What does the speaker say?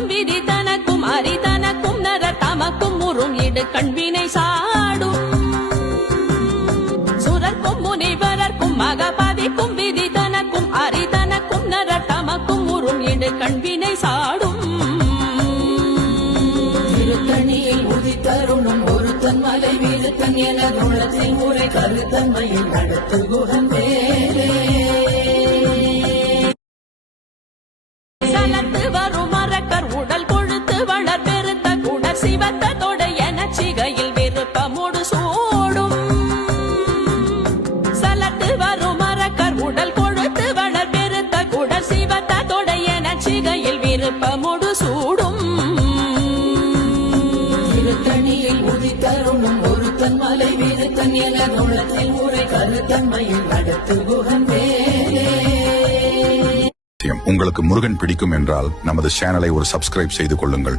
பறிக்கும் விதி தனக்கும் அரி தனக்கும் நர தமக்கும் முறும் இடு கண்வினை சாடும் சுரர்க்கும் முனிவரர்க்கும் மகபதிக்கும் விதி தனக்கும் அரி தனக்கும் நர தமக்கும் முறும் இடு கண்வினை சாடும் திருத்தணியில் உதித்தருணும் ஒருத்தன் மலை வீழ்த்தன் என குணத்தில் முறை கருத்தன்மையில் நடத்து குகன் வேலே சலத்து வரும் மரக்கர் உடல் கொழுத்து வளர் பெருத்த குடர் சிவத்த தொட என சிகையில் விருப்பமுடு சூடும் சலத்து வரும் மரக்கர் உடல் கொழுத்து வளர் பெருத்த குடர் சிவத்த தொட என சிகையில் விருப்பமுடு சூடும் திருத்தணியில் உதித்தருணும் ஒருத்தன் மலை வீழ்த்தன் என குணத்தில் முறை கருத்தன்மையில் நடத்து குகன் வேலே. உங்களுக்கு முருகன் பிடிக்கும் என்றால் நமது சேனலை ஒரு சப்ஸ்கிரைப் செய்து கொள்ளுங்கள்.